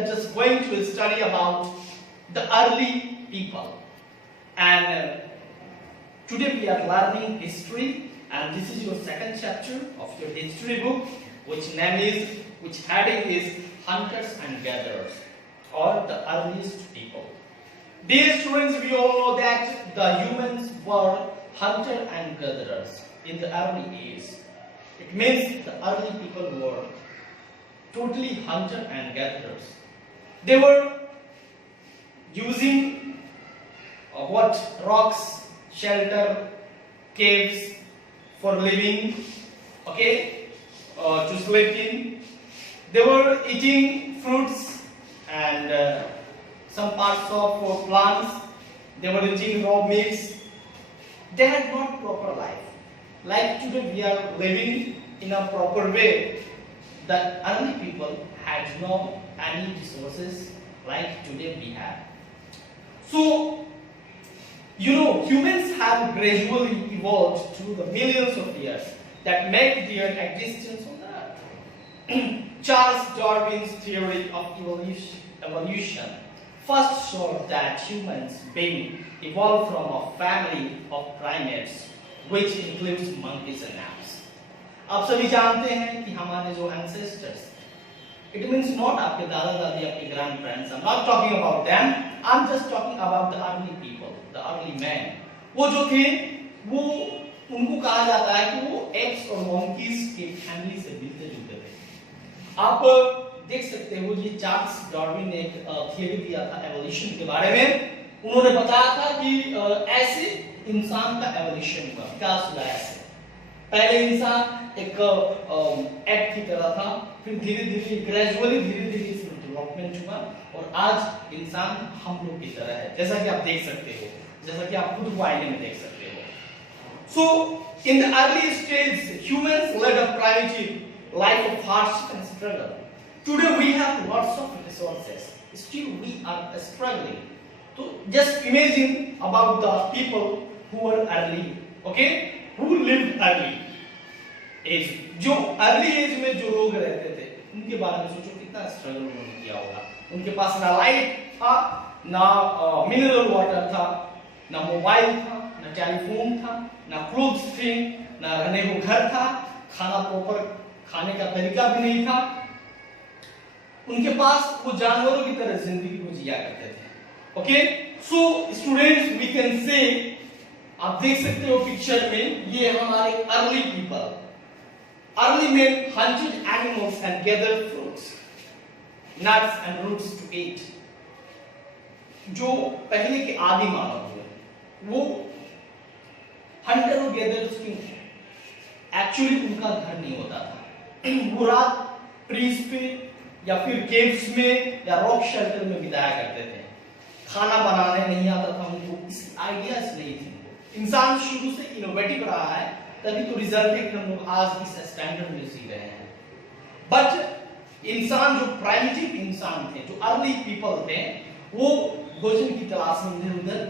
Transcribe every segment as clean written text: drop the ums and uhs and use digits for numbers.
are just going to study about the early people. And today we are learning history, and this is your second chapter of your history book, which heading is Hunters and Gatherers, or the earliest people. Dear students, we all know that the humans were hunter and gatherers in the early age. It means the early people were totally hunter and gatherers. They were using rocks, shelter, caves for living, to sleep in. They were eating fruits and some parts of plants. They were eating raw meats. They had not proper life. Like today we are living in a proper way. The early people had no any resources like today we have. So, humans have gradually evolved through the millions of years that make their existence on the earth. Charles Darwin's theory of evolution first showed that humans being evolved from a family of primates, which includes monkeys and apes. आप सभी जानते हैं कि हमारे जो ancestors, it means not आपके दादा दादी, आपके grandparents. I'm not talking about them. I'm just talking about the early people, the early men. वो जो थे, वो उनको कहा जाता है कि वो apes और monkeys के family से मिलते जुलते थे. आप देख सकते हो ये चार्ल्स डार्विन ने एक थियरी दिया था एवोल्यूशन के बारे में. उन्होंने बताया था कि ऐसे इंसान का एवोल्यूशन हुआ, विकास हुआ ऐसे. पहले इंसान एक एग की तरह था, फिर धीरे-धीरे ग्रेजुअली इसमें डेवलपमेंट हुआ और आज इंसान हम लोग की तरह है, जैसा कि आप देख सकते हो, जैसा कि आप खुद को आईने में देख सकते हो. So in the early stages, humans led a primitive life of hardship and struggle. Today we have lots of resources, still we are struggling. So just imagine about the people who were early, who lived early age. जो early age में जो लोग रहते थे, उनके बारे में सोचो कितना स्ट्रगल उन्होंने किया होगा. उनके पास ना लाइट था, ना मिनरल वाटर था, ना मोबाइल था, ना टेलीफोन था, ना क्लोथ्स थे, ना रहने को घर था, खाना प्रॉपर खाने का तरीका भी नहीं था. उनके पास वो जानवरों की तरह जिंदगी को जिया करते थे. So students, we can say, आप देख सकते हो पिक्चर में, ये हमारे early people. Early men hunted animals and gathered fruits, nuts and roots to eat. जो पहले के आदि मानव हुए, वो hunter और gatherers क्यों थे? Actually उनका घर नहीं होता था. वो रात ट्रीज पे या फिर केव्स में या रॉक शेल्टर में बिताया करते थे. खाना बनाने नहीं आता था उनको, इस आइडियाज नहीं थे. इंसान शुरू से इनोवेटिव रहा है, तभी तो रिजल्ट है कि हम लोग आज इस स्टैंडर्ड में जी रहे हैं. बट इंसान जो प्राइमिटिव इंसान थे, जो अर्ली पीपल थे, वो भोजन की तलाश में इधर-उधर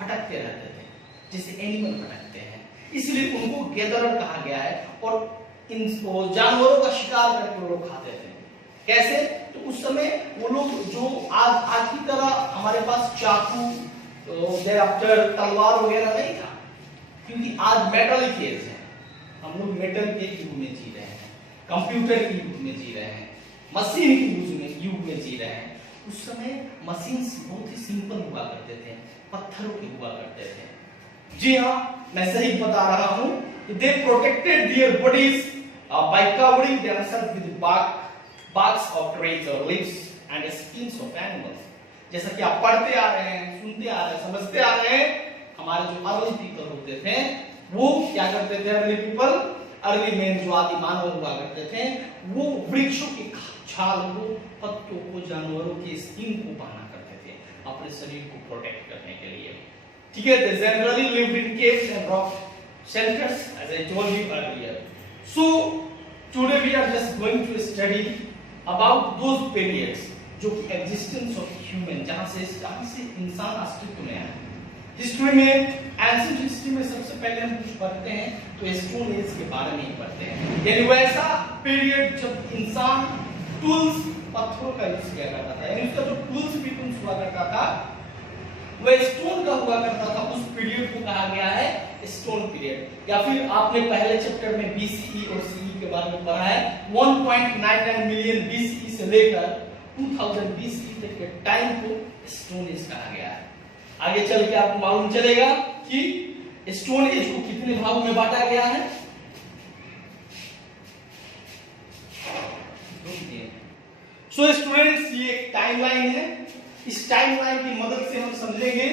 भटकते रहते थे, जैसे एनिमल भटकते हैं. इसलिए उनको गैदरर कहा गया है. और इन जानवरों का शिकार करके वो लोग खाते थे. कैसे? तो उस समय वो लोग जो आज की तरह हमारे पास चाकू, देयरआफ्टर तलवार वगैरह नहीं था, क्योंकि आज मेटल एज है. हम लोग मेटल के युग में जी रहे हैं, कंप्यूटर के युग में जी रहे हैं, मशीन के युग में जी रहे हैं. उस समय मशीन्स बहुत ही सिंपल हुआ करते थे, पत्थरों के हुआ करते थे. जी हाँ, मैं सही बता रहा हूँ. They protected their bodies by covering themselves with barks of trees or leaves and skins of animals. जैसा कि आप पढ़ते आ रहे हैं, सुनते आ रहे हैं, समझते आ रहे हैं, हमारे जो अर्ली पीपल होते थे, वो क्या करते थे? अर्ली पीपल, अर्ली मैन जो आदि मानव हुआ करते थे, वो वृक्षों की छाल को, पत्तों को, जानवरों के स्किन को पहना करते थे अपने शरीर को प्रोटेक्ट करने के लिए. ठीक है? They generally lived in caves and rock shelters, as I told you earlier. So today we are just going to study about those periods जो कि existence of human, जहाँ से इंसान अस्तित्व में आया. हिस्ट्री में, एंशिएंट हिस्ट्री में सबसे पहले हम कुछ पढ़ते हैं तो स्टोन एज के बारे में ही पढ़ते हैं. यानी वैसा पीरियड जब इंसान टूल्स पत्थरों का यूज किया करता था, यानी उसका जो टूल्स भी हुआ करता था वह स्टोन का हुआ करता था। उस पीरियड को कहा गया है स्टोन पीरियड। या फिर आपने पहले चैप्टर में बीसीई और सीई के बारे में पढ़ा है। 1.99 मिलियन बीसीई से लेकर 2000 बीसीई तक के टाइम को स्टोन एज कहा गया है। आगे चल के आपको मालूम चलेगा कि स्टोन एज को कितने भागों में बांटा गया है। सो स्टूडेंट्स, ये एक टाइमलाइन है। इस टाइमलाइन की मदद से हम समझेंगे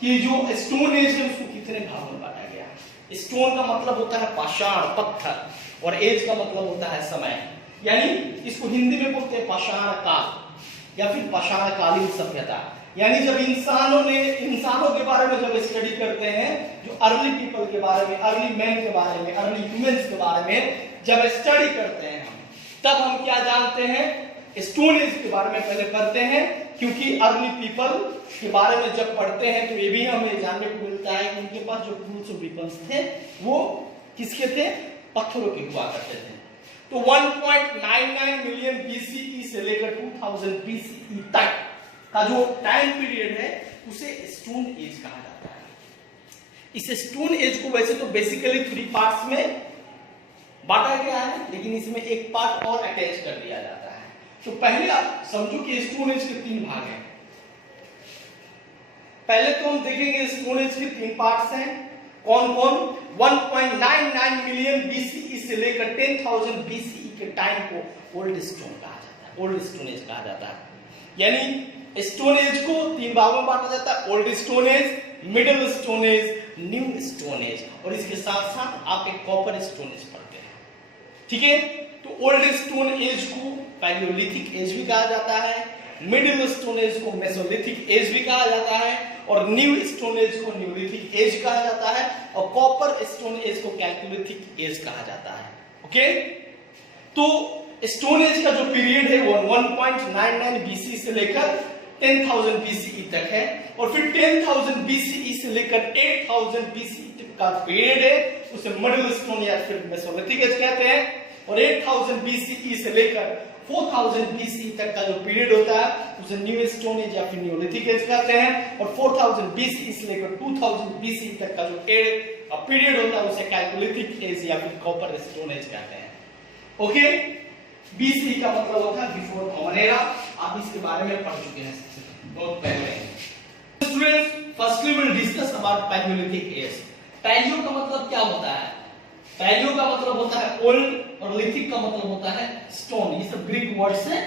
कि जो स्टोन एज है उसको कितने भागों में बांटा गया है। स्टोन का मतलब होता है पाषाण, पत्थर, और एज का मतलब होता है समय, यानी इसको हिंदी में बोलते हैं पाषाण काल या फिर पाषाण कालीन सभ्यता। यानी जब इंसानों के बारे में जब स्टडी करते हैं, जो अर्ली पीपल के बारे में, अर्ली मैन के बारे में, अर्ली ह्यूमंस के बारे में जब स्टडी करते हैं हम, तब हम क्या जानते हैं, स्टोन एज के बारे में पहले पढ़ते हैं। क्योंकि अर्ली पीपल के बारे में जब पढ़ते हैं तो ये भी हमें जानने को मिलता है कि उनके पास जो टूल्स और वेपन्स थे वो किसके थे, पत्थरों के हुआ करते थे। तो 1.99 मिलियन बीसीई से लेकर 2000 बीसीई तक का जो टाइम पीरियड है उसे स्टोन एज कहा जाता है। इस स्टोन एज को वैसे तो बेसिकली 3 पार्ट्स में बांटा गया है, लेकिन इसमें एक पार्ट और अटैच कर दिया जाता है। तो पहले आप समझो कि स्टोन एज के 3 भाग हैं। पहले तो हम देखेंगे स्टोन एज के 3 पार्ट्स हैं। कौन कौन? 1.99 मिलियन बीसीई से लेकर 10,000 बीसीई के टाइम को ओल्ड स्टोन कहा जाता है, ओल्ड स्टोन एज कहा जाता है। यानी स्टोन एज को 3 भागों में बांटा जाता है, old stone age, middle stone age, new stone age, और इसके साथ साथ आप एक कॉपर स्टोन एज पढ़ते हैं। ठीक है, तो ओल्ड स्टोन एज को पैलियोलिथिक एज भी कहा जाता है, मिडिल स्टोन एज को मेसोलिथिक एज भी कहा जाता है, और न्यू स्टोन एज को न्यूलिथिक एज कहा जाता है, और कॉपर स्टोन एज को कैल्कुलिथिक एज कहा जाता है। ओके, तो स्टोन एज का जो पीरियड है वो 1.99 बीसी से लेकर 10,000 बीसीई तक है, और फिर 10,000 बीसीई से लेकर 8,000 बीसीई तक का पीरियड है उसे मिडिल स्टोन या फिर मेसोलिथिक एज कहते हैं, और 8,000 बीसीई से लेकर 4,000 बीसीई तक का जो पीरियड होता है उसे न्यू स्टोन एज या फिर न्यूलिथिक एज कहते हैं, और 4,000 बीसीई से लेकर 2,000 बीसीई तक का जो पीरियड होता है उसे कैल्कुलिथिक एज या फिर कॉपर स्टोन एज कहते हैं। ओके, बीसीई का मतलब होता है बिफोर कॉमन एरा। आप इसके बारे में पढ़ चुके हैं बहुत पहले। Students, firstly will discuss about palaeolithic age. Palaeo का मतलब क्या होता है? पैलियो का मतलब होता है ओल्ड, और लिथिक का मतलब होता है स्टोन। ये सब ग्रीक वर्ड्स हैं,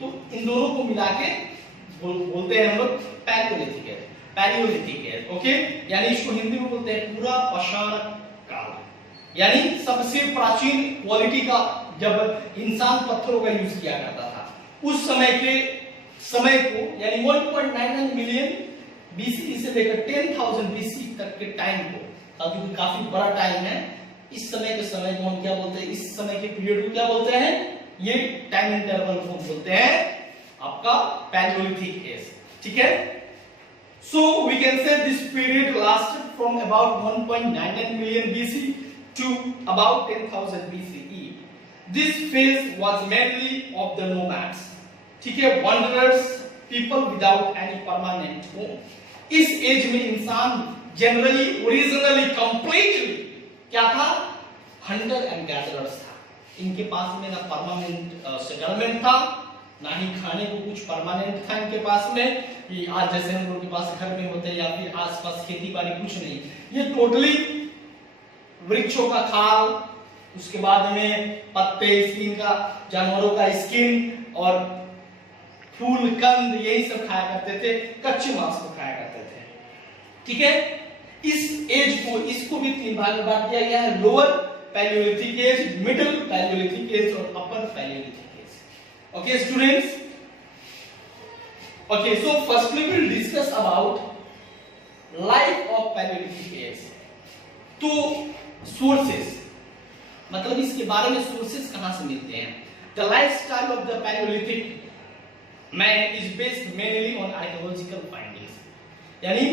तो इन दोनों को मिला के बोलते हैं हम लोग palaeolithic age, palaeolithic age. Okay, यानी इसको हिंदी में बोलते हैं पूरा पाषाण काल, यानी सबसे प्राचीन क्वालिटी का जब इंसान पत्थरों का यूज किया करता था उस समय को, यानी 1.99 मिलियन बीसीई से लेकर 10,000 बीसीई तक के टाइम को, जो कि काफी बड़ा टाइम है, इस समय के समय को हम क्या बोलते हैं, इस समय के पीरियड को क्या बोलते हैं, ये टाइम इंटरवल को बोलते हैं आपका पैलियोलिथिक एज। ठीक है, so we can say this period lasted from about 1.99 million BC to about 10,000 BCE. This phase was mainly of the nomads, ठीक है, wanderers, people without any permanent home। इस age में इंसान जनरली, ओरिजिनली, कंप्लीटली क्या था, Hunter and gatherers था। इनके पास में ना परमानेंट सेटलमेंट था, ना ही खाने को कुछ परमानेंट था इनके पास में। ये आज जैसे हम लोगों के पास घर में होते हैं या फिर आसपास खेती बाड़ी, कुछ नहीं। ये टोटली वृक्षों का खाल, उसके बाद में पत्ते, स्किन का, जानवरों का स्किन, और फूल कंद, यही सब खाया करते थे, कच्चे मांस को खाया करते थे। ठीक है, इस एज को, इसको भी 3 भाग में बांट दिया गया है, lower palaeolithic age, middle palaeolithic age, और upper palaeolithic age. Okay students, okay, so firstly we will discuss about life of palaeolithic age. तो सोर्सेस, मतलब इसके बारे में सोर्सेस कहां से मिलते हैं। The lifestyle of the palaeolithic man is based mainly on archaeological findings, यानी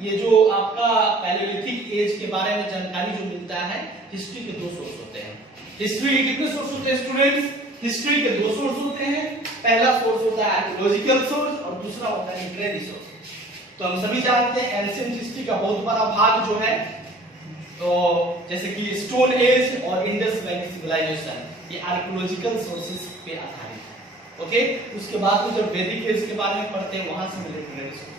ये जो आपका पैलियोलिथिक एज के बारे में जानकारी जो मिलता है, हिस्ट्री के 2 सोर्स होते हैं। हिस्ट्री के कितने सोर्स होते हैं स्टूडेंट्स? हिस्ट्री के दो सोर्स होते हैं। पहला सोर्स होता है आर्कियोलॉजिकल सोर्स और दूसरा होता है लिटरेरी सोर्स। तो हम सभी जानते हैं एंशिएंट हिस्ट्री का बहुत बड़ा भाग जो है, तो जैसे कि स्टोन एज और इंडस वैली सिविलाइजेशन, ये आर्कियोलॉजिकल सोर्सेस पे आधारित है। ओके, उसके बाद तो जब वैदिक एज के बारे में पढ़ते हैं वहां से लिटरेरी सोर्स।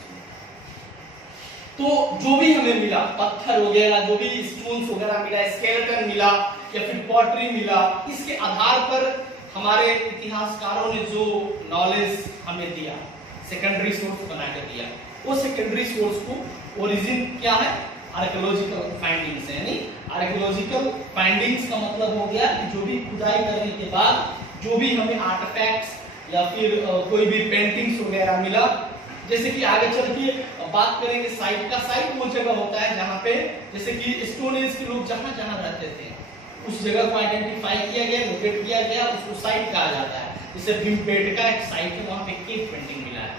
तो जो भी हमें मिला, पत्थर वगैरह, जो भी स्टोन्स वगैरह मिला, स्केलेटन मिला या फिर पॉटरी मिला, इसके आधार पर हमारे इतिहासकारों ने जो नॉलेज हमें दिया, सेकेंडरी सोर्स बनाकर दिया, वो सेकेंडरी सोर्स को ओरिजिन क्या है, आर्कियोलॉजिकल फाइंडिंग्स है। यानी आर्कियोलॉजिकल फाइंडिंग्स का मतलब हो गया कि जो भी खुदाई करने के बाद जो भी हमें आर्टिफैक्ट्स या फिर कोई भी पेंटिंग्स वगैरह मिला, जैसे कि आगे चल के बात करेंगे साइट का। साइट वो जगह होता है जहाँ पे जैसे कि स्टोन एज के लोग जहाँ जहाँ रहते थे उस जगह को आइडेंटिफाई किया गया, लोकेट किया गया, उसको साइट कहा जाता है। जैसे भीमपेटका एक साइट है, वहाँ पे केव पेंटिंग मिला है,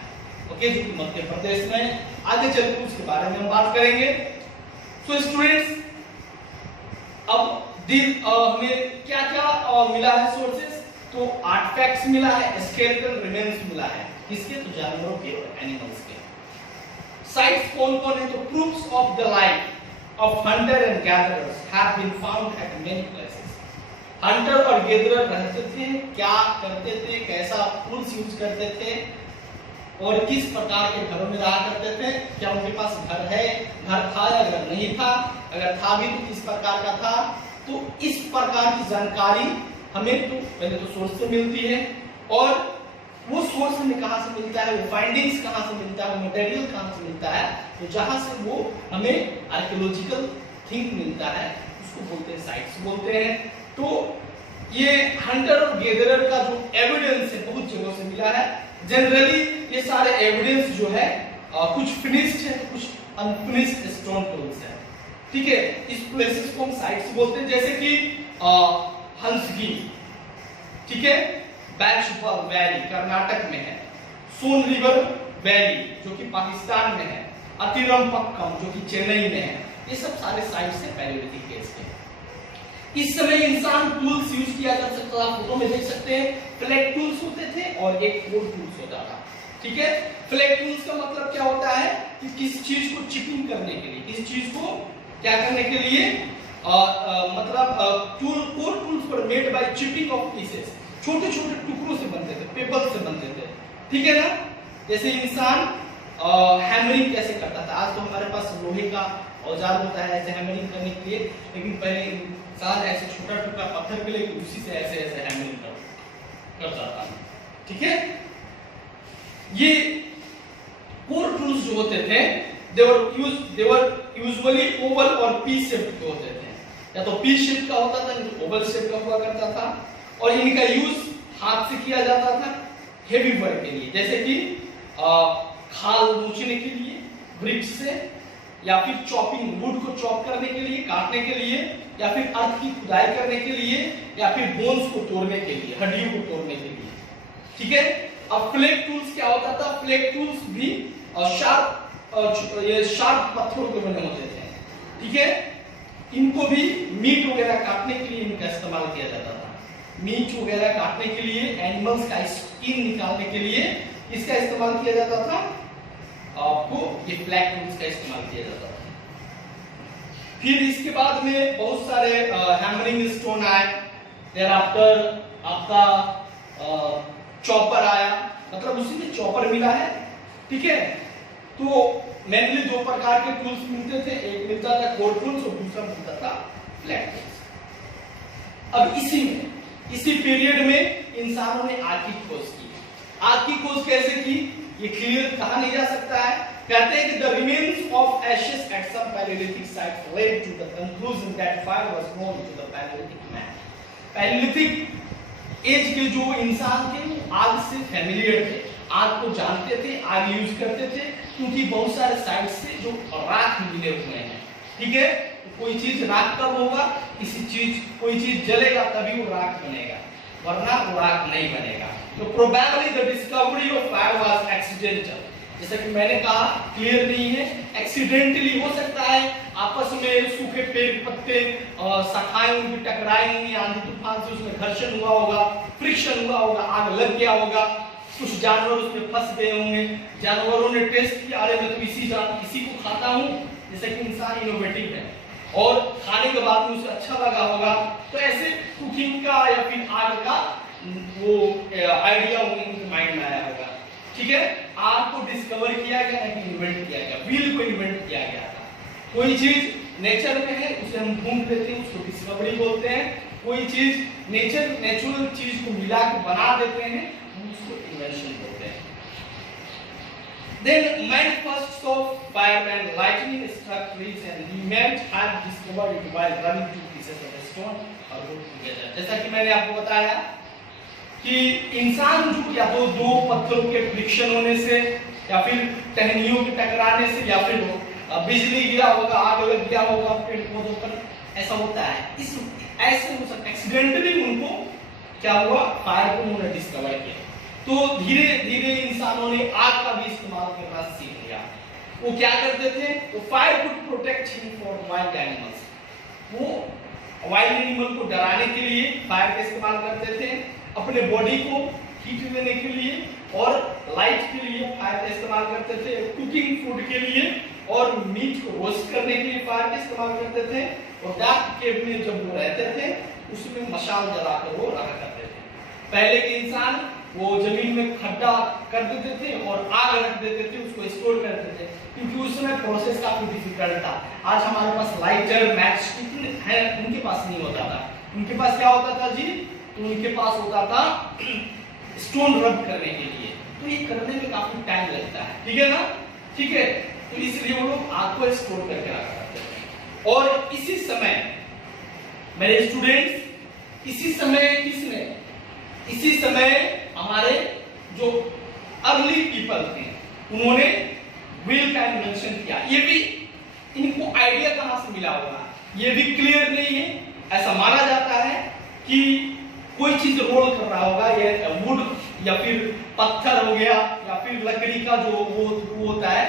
ओके, जो कि मध्य प्रदेश में। आगे चल के उसके बारे में हम बात करेंगे। तो स्टूडेंट्स, अब हमें क्या क्या मिला है सोर्सेस, तो आर्टिफैक्ट्स मिला है, स्केलेटल रिमेन्स मिला है, किसके, तो जानवरों के और एनिमल्स के। साइट्स कौन कौन है, तो proofs of the life of hunter and gatherers have been found at many places. Hunter और गैदरर रहते थे, क्या करते थे, कैसा टूल्स यूज करते थे और किस प्रकार के घरों में रहा करते थे, क्या उनके पास घर है, घर था या घर नहीं था, अगर था भी तो किस प्रकार का था। तो इस प्रकार की जानकारी हमें तो पहले तो सोर्स से मिलती है, और वो सोर्स हमें कहां से मिलता है, वो फाइंडिंग्स कहां से मिलता है, वो मटेरियल कहां से मिलता है, तो जहां से वो हमें आर्कियोलॉजिकल थिंग मिलता है उसको बोलते हैं साइट्स बोलते हैं। तो ये हंटर और गैदरर का जो एविडेंस है बहुत जगहों से मिला है। जनरली ये सारे एविडेंस जो है कुछ फिनिश्ड है, कुछ अनफिनिश्ड स्टोन टूल्स है, ठीक है। इस प्लेसेस को हम साइट्स बोलते हैं, जैसे कि हंसगी, ठीक है, बैशुपल वैली कर्नाटक में है, सोन रिवर वैली जो कि पाकिस्तान में है, अतिरमपक्कम जो कि चेन्नई में है, ये सब सारे साइट्स हैं पैलियोलिथिक एज के। इस समय इंसान टूल्स यूज किया कर सकता था, फोटो में देख सकते हैं, फ्लैग टूल्स होते थे और एक कोड टूल्स होता था, ठीक है। फ्लैग टूल्स का मतलब क्या होता है कि किसी चीज को चिपिंग करने के लिए, किसी चीज को क्या करने के लिए, मतलब टूल्स पर made by chipping of pieces, छोटे छोटे टुकड़ों से बनते थे, पेपर से बनते थे, ठीक है ना। जैसे इंसान हैमरिंग कैसे करता था, आज तो हमारे पास लोहे का औजार होता है ऐसे हैमरिंग करने के लिए, लेकिन पहले इंसान ऐसे छोटा टुकड़ा पत्थर के लिए उसी से ऐसे ऐसे हैमरिंग करता था, ठीक है। ये कोर टूल्स जो होते थे they were usually oval और पी शेप के होते थे, या तो पी शेप का होता था या ओवल शेप का हुआ करता था, और इनका यूज हाथ से किया जाता था हेवी वर्क के लिए, जैसे कि खाल नोचने के लिए ब्रिक्स से, या फिर चॉपिंग, वुड को चॉप करने के लिए, काटने के लिए, या फिर अर्थ की खुदाई करने के लिए, या फिर बोन्स को तोड़ने के लिए, हड्डियों को तोड़ने के लिए, ठीक है। अब फ्लैग टूल्स क्या होता था, फ्लैग टूल्स भी शार्प पत्थरों के बने होते थे, ठीक है। इनको भी मीट वगैरह काटने के लिए इनका इस्तेमाल किया जाता था, मीट वगैरह काटने के लिए, एनिमल्स का स्किन निकालने के लिए इसका इस्तेमाल किया जाता था, आपको ये फ्लैग टूल्स का इस्तेमाल किया जाता था। फिर इसके बाद में बहुत सारे हैमरिंग स्टोन आए, देयर आफ्टर आपका चॉपर आया, मतलब उसी में चॉपर मिला है, ठीक है। तो मेनली दो प्रकार के टूल्स मिलते थे, एक मिलता था कोर टूल्स और दूसरा मिलता था फ्लैग टूल्स। अब इसी पीरियड में इंसानों ने आग की खोज की। आग की खोज कैसे की, ये क्लियर कहा नहीं जा सकता है। कहते हैं कि the remains of ashes at some Paleolithic sites led to the conclusion that fire was known to the Paleolithic man. Paleolithic age के जो इंसान थे वो आग से फैमिलियर थे, आग को जानते थे, आग यूज करते थे, क्योंकि बहुत सारे साइड से जो राख मिले हुए हैं, ठीक है। तो कोई चीज राख कब होगा, कोई चीज जलेगा तभी वो राख बनेगा, वरना वो राख नहीं बनेगा। तो probably the discovery of fire was accidental, जैसा कि मैंने कहा क्लियर नहीं है, एक्सीडेंटली हो सकता है आपस में सूखे पेड़ पत्ते शाखाएं उनकी टकराएंगी, आंधी तूफान से उसमें घर्षण हुआ होगा, फ्रिक्शन हुआ होगा, आग लग गया होगा, कुछ जानवर उसमें फंस गए होंगे, जानवरों ने टेस्ट किया, अरे मैं तो इसी को खाता हूँ, जैसे कि इंसान इनोवेटिव है और खाने के बाद में उसे अच्छा लगा होगा, तो ऐसे कुकिंग का या फिर आग का वो आइडिया उनके माइंड में आया होगा। ठीक है, आग को डिस्कवर किया गया है कि इन्वेंट किया गया, व्हील को इन्वेंट किया गया था। कोई चीज नेचर में है उसे हम ढूंढ लेते हैं, उसको डिस्कवरी बोलते हैं। कोई चीज नेचुरल चीज को मिला के बना देते हैं, हम उसको इन्वेंशन बोलते हैं। Then man first saw fire and lightning struck trees and he might have discovered it while running two pieces of stone or wood together. जैसा कि मैंने आपको बताया कि इंसान जो या तो दो पत्थरों के फ्रिक्शन होने से या फिर टहनियों के टकराने से या फिर बिजली गिरा होगा, आग लग गया होगा पेड़ पौधों पर, ऐसा होता है। इस ऐसे हो सकता एक्सीडेंटली उनको क्या हुआ, फायर को उन्होंने डिस्कवर किया। तो धीरे धीरे इंसानों ने आग का भी इस्तेमाल करना सीख लिया। वो क्या करते थे, वो fire could protect him from wild animals, वो वाइल्ड एनिमल को डराने के लिए फायर का इस्तेमाल करते थे, अपने बॉडी को हीट देने के लिए और लाइट के लिए फायर का इस्तेमाल करते थे, कुकिंग फूड के लिए और मीट को रोस्ट करने के लिए फायर का इस्तेमाल करते थे। और डार्क केव में जब वो रहते थे उसमें मशाल जलाकर वो रहा करते थे। पहले के इंसान वो जमीन में खड्डा कर देते थे और आग रख देते थे, उसको स्टोर करते थे, क्योंकि उस समय प्रोसेस काफी डिफिकल्ट था। आज हमारे पास लाइटर मैच है, उनके पास नहीं होता था। उनके पास क्या होता था जी, तो उनके पास होता था स्टोन रब करने के लिए, तो ये करने में काफी टाइम लगता है। ठीक है ना, ठीक है, तो इसलिए वो लोग आग को स्टोर करके रखा करते थे। और इसी समय मेरे स्टूडेंट्स, इसी समय हमारे जो अर्ली पीपल थे उन्होंने व्हील का इन्वेंशन किया। ये भी इनको आइडिया कहां से मिला होगा ये भी क्लियर नहीं है। ऐसा माना जाता है कि कोई चीज रोल कर रहा होगा, ये वुड या फिर पत्थर हो गया या फिर लकड़ी का जो वो होता है,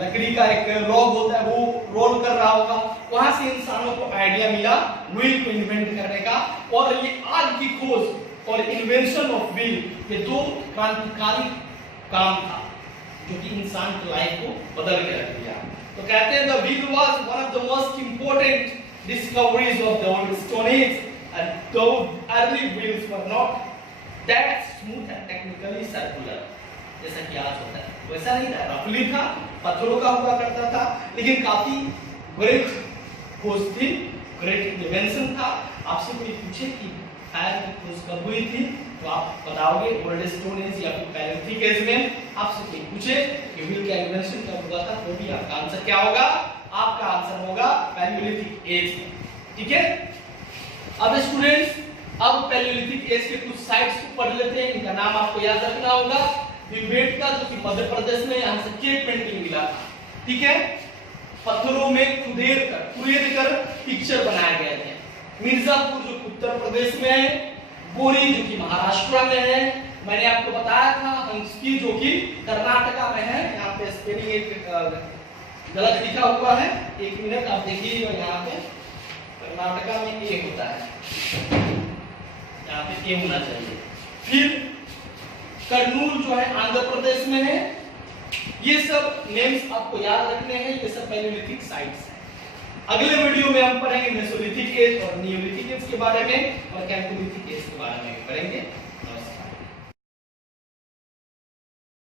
लकड़ी का एक लॉग होता है, वो रोल कर रहा होगा। वहां से इंसानों को आइडिया मिला व्हील को इन्वेंट करने का। और ये आज की खोज और इन्वेंशन ऑफ व्हील, ये दो क्रांतिकारी काम था जो कि इंसान की लाइफ को बदल के रख दिया। तो कहते हैं the wheel was one of the most important discoveries of the old stone age, and though early wheels were not that smooth and technically circular, जैसा कि आज होता है वैसा नहीं था, रफली था, पत्थरों का हुआ करता था, लेकिन काफी ग्रेट खोज थी, ग्रेट इन्वेंशन था। आपसे कोई पूछे कि फायर की खोज कब हुई थी तो आप बताओगे ओल्ड स्टोन एज या फिर पैलेolithic एज में। आपसे कोई पूछे कि व्हील का इन्वेंशन कब हुआ था तो भी आपका आंसर क्या होगा, आपका आंसर होगा पैलेolithic एज में। ठीक है, अब स्टूडेंट्स अब पैलेolithic एज के कुछ साइट्स को पढ़ लेते हैं, इनका नाम आपको याद रखना होगा। भीमबेटका जो कि मध्य प्रदेश में, यहाँ से केव पेंटिंग मिला था। ठीक है, पत्थरों में खुदेर कर पिक्चर बनाए गए थे। मिर्जापुर जो उत्तर प्रदेश में है, बोरी जो कि महाराष्ट्र में है, मैंने आपको बताया था हंसकी जो कि कर्नाटका में है। यहाँ पे स्पेलिंग एक गलत लिखा हुआ है, एक मिनट आप देखिए, यहाँ पे कर्नाटका में ए होता है, यहाँ पे ए होना चाहिए। फिर कर्नूल जो है आंध्र प्रदेश में है। ये सब नेम्स आपको याद रखने हैं, ये सब पैलेolithic साइट्स हैं। अगले वीडियो में हम पढ़ेंगे मेसोलिथिक एज और नियोलिथिक एज के बारे में और कैल्कोलिथिक एज के बारे में पढ़ेंगे।